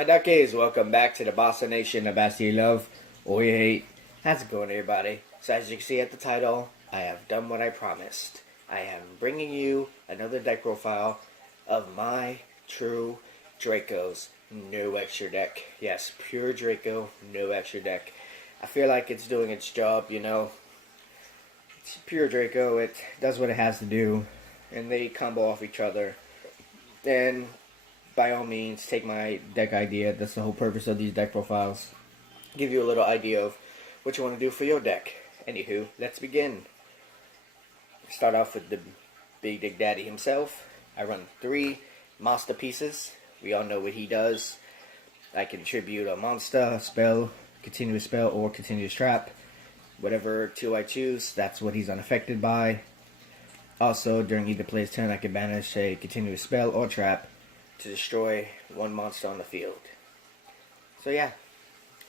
my duckies? Welcome back to the Boston Nation of Basti Love or you hate. How's it going, everybody? So as you can see at the title, I have done what I promised. I am bringing you another deck profile of my true Dracos. No extra deck. Yes, pure Draco, no extra deck. I feel like it's doing its job, you know. It's pure Draco, it does what it has to do, and they combo off each other. And by all means, take my deck idea. That's the whole purpose of these deck profiles. Give you a little idea of what you want to do for your deck. Anywho, let's begin. Start off with the Big Dick Daddy himself. I run 3 masterpieces. We all know what he does. I can tribute a monster, a spell, continuous spell, or continuous trap. Whatever 2 I choose, that's what he's unaffected by. Also, during either player's turn, I can banish a continuous spell or trap to destroy 1 monster on the field. So yeah,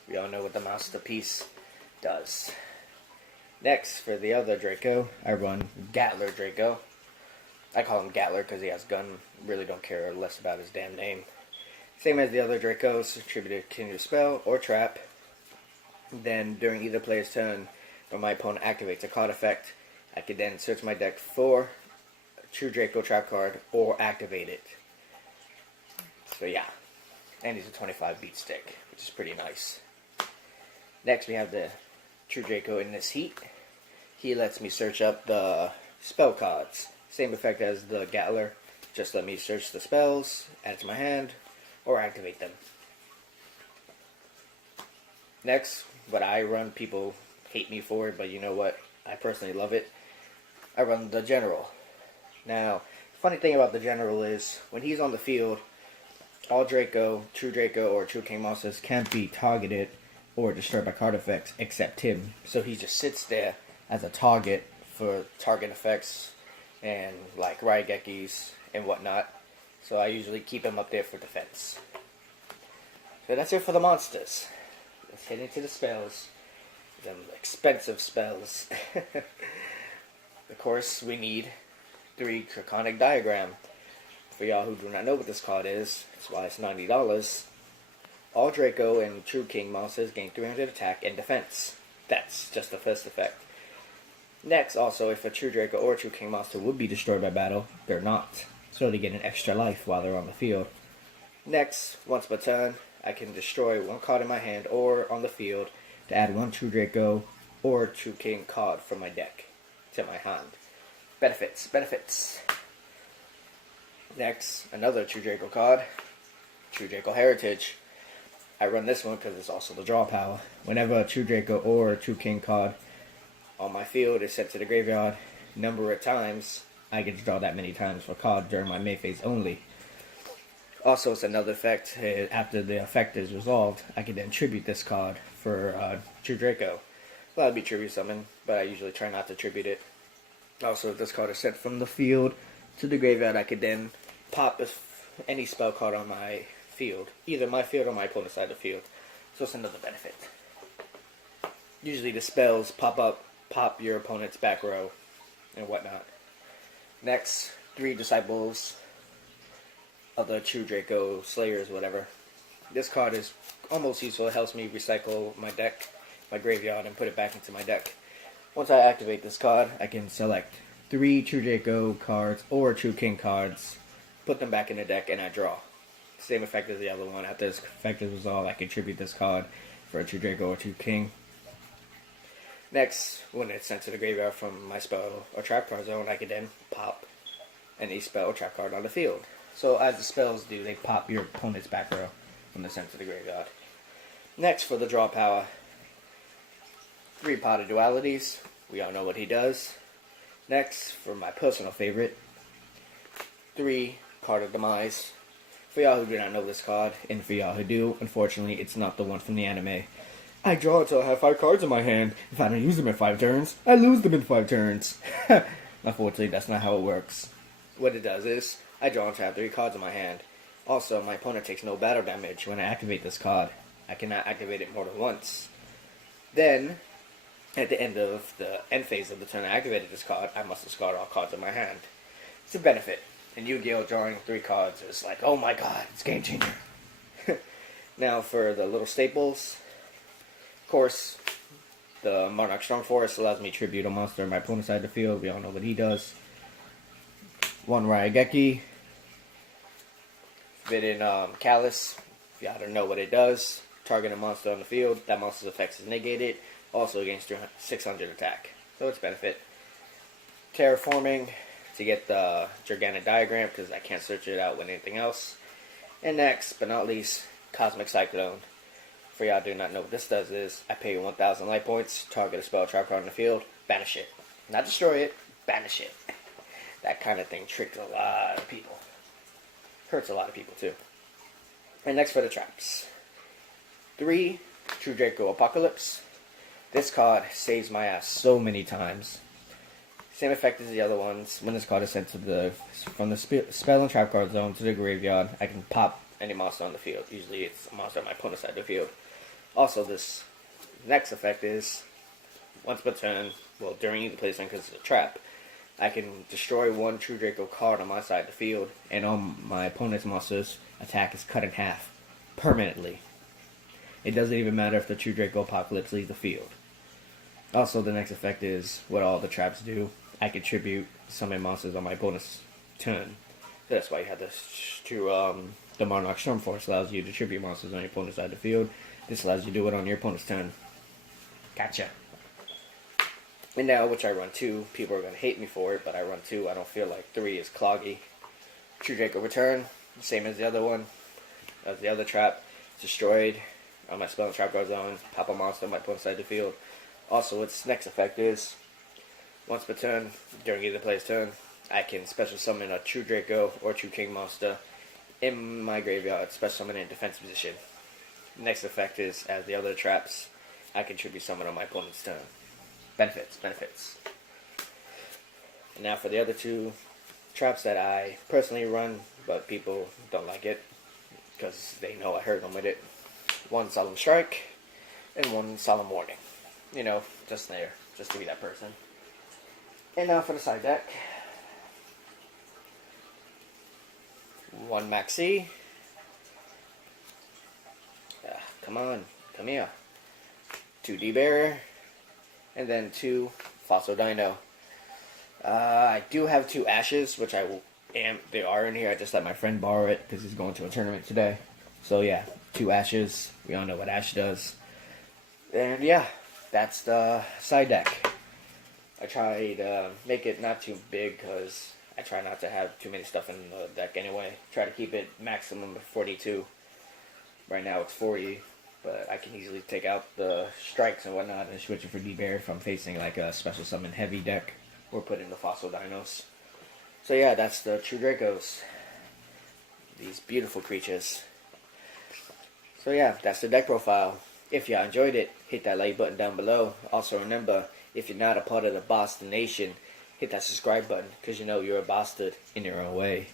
we all know what the masterpiece does. Next, for the other Draco, I run Gatler Draco. I call him Gatler because he has gun. Really don't care less about his damn name. Same as the other Dracos, attribute a continuous spell or trap. Then, during either player's turn, when my opponent activates a card effect, I can then search my deck for a True Draco trap card or activate it. So yeah, and he's a 25 beat stick, which is pretty nice. Next we have the True Draco in this heat. He lets me search up the spell cards. Same effect as the Gatler, just let me search the spells, add to my hand, or activate them. Next, what I run, people hate me for it, but you know what? I personally love it. I run the General. Now, the funny thing about the General is, when he's on the field, all Draco, True Draco, or True King monsters can't be targeted or destroyed by card effects except him. So he just sits there as a target for target effects and like Raigekis and whatnot. So I usually keep him up there for defense. So that's it for the monsters. Let's head into the spells. Them expensive spells. Of course, we need 3 Draconic Diagram. For y'all who do not know what this card is, that's why it's $90. All Draco and True King monsters gain 300 attack and defense. That's just the first effect. Next, also, if a True Draco or a True King monster would be destroyed by battle, they're not. So they get an extra life while they're on the field. Next, once per turn, I can destroy 1 card in my hand or on the field to add 1 True Draco or True King card from my deck to my hand. Benefits. Next, another True Draco card, True Draco Heritage. I run this one because it's also the draw power. Whenever a True Draco or a True King card on my field is sent to the graveyard, number of times, I get to draw that many times for card during my main phase only. Also, it's another effect. After the effect is resolved, I can then tribute this card for True Draco. Well, that'd be tribute summon, but I usually try not to tribute it. Also, if this card is sent from the field to the graveyard, I could then pop any spell card on my field, either my field or my opponent's side of the field. So it's another benefit. Usually the spells pop your opponent's back row, and whatnot. Next, 3 Disciples of the True Draco Slayers, whatever. This card is almost useful. It helps me recycle my deck, my graveyard, and put it back into my deck. Once I activate this card, I can select 3 True Draco cards or True King cards, put them back in the deck, and I draw. Same effect as the other one. After this effect is resolved, I contribute this card for a True Draco or True King. Next, when it's sent to the graveyard from my spell or trap card zone, I can then pop any spell or trap card on the field. So as the spells do, they pop your opponent's back row when they're sent to the graveyard. Next, for the draw power, 3 Pot of Dualities. We all know what he does. Next, for my personal favorite, 3 Card of Demise. For y'all who do not know this card, and for y'all who do, unfortunately, it's not the one from the anime. I draw until I have 5 cards in my hand. If I don't use them in 5 turns, I lose them in 5 turns. Unfortunately, that's not how it works. What it does is, I draw until I have 3 cards in my hand. Also, my opponent takes no battle damage when I activate this card. I cannot activate it more than once. Then, at the end of the end phase of the turn I activated this card, I must discard all cards in my hand. It's a benefit. In Yu-Gi-Oh! Drawing 3 cards is like, oh my god, it's game changer. Now for the little staples, of course, the Monarch Stormforce allows me to tribute a monster on my opponent's side of the field. We all know what he does. One Raigeki, Forbidden Callus. If y'all don't know what it does, target a monster on the field, that monster's effects is negated. Also against 600 attack. So it's benefit. Terraforming to get the Gigantic Diagram because I can't search it out with anything else. And next but not least, Cosmic Cyclone. For y'all do not know what this does is, I pay 1,000 life points, target a spell trap card on the field, banish it. Not destroy it, banish it. That kind of thing tricked a lot of people. Hurts a lot of people too. And next for the traps. 3 True Draco Apocalypse. This card saves my ass so many times. Same effect as the other ones. When this card is sent to from the spell and trap card zone to the graveyard, I can pop any monster on the field. Usually it's a monster on my opponent's side of the field. Also, this next effect is, once per turn, well, during either play turn because it's a trap, I can destroy one True Draco card on my side of the field, and on my opponent's monster's attack is cut in half, permanently. It doesn't even matter if the True Draco Apocalypse leaves the field. Also, the next effect is what all the traps do. I can tribute summon monsters on my opponent's turn. So that's why you have this the Monarch Stormforce allows you to tribute monsters on your opponent's side of the field. This allows you to do it on your opponent's turn. Gotcha. And now, which I run 2, people are going to hate me for it, but I run 2. I don't feel like 3 is cloggy. True Draco Return, same as the other one. As the other trap, it's destroyed on my spell and trap guard zone. Pop a monster on my opponent's side of the field. Also, its next effect is, once per turn, during either player's turn, I can special summon a True Draco or True King monster in my graveyard, special summon in defense position. Next effect is, as the other traps, I can tribute summon on my opponent's turn. Benefits, benefits. And now for the other 2 traps that I personally run, but people don't like it, because they know I hurt them with it. 1 Solemn Strike, and 1 Solemn Warning. You know, just there, just to be that person. And now for the side deck. 1 Maxi. Come on, come here. 2 D-Bearer. And then 2 Fossil Dino. I do have 2 Ashes, which they are in here. I just let my friend borrow it because he's going to a tournament today. So yeah, 2 Ashes. We all know what Ash does. And yeah, that's the side deck. I try to make it not too big because I try not to have too many stuff in the deck anyway. Try to keep it maximum of 42. Right now it's 40, but I can easily take out the strikes and whatnot and switch it for D-Bear if I'm facing like a special summon heavy deck, or put in the Fossil Dinos. So yeah, that's the True Dracos. These beautiful creatures. So yeah, that's the deck profile. If y'all enjoyed it, hit that like button down below. Also remember, if you're not a part of the Boston Nation, hit that subscribe button, because you know you're a bastard in your own way.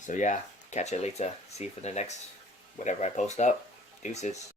So yeah, catch you later. See you for the next whatever I post up. Deuces.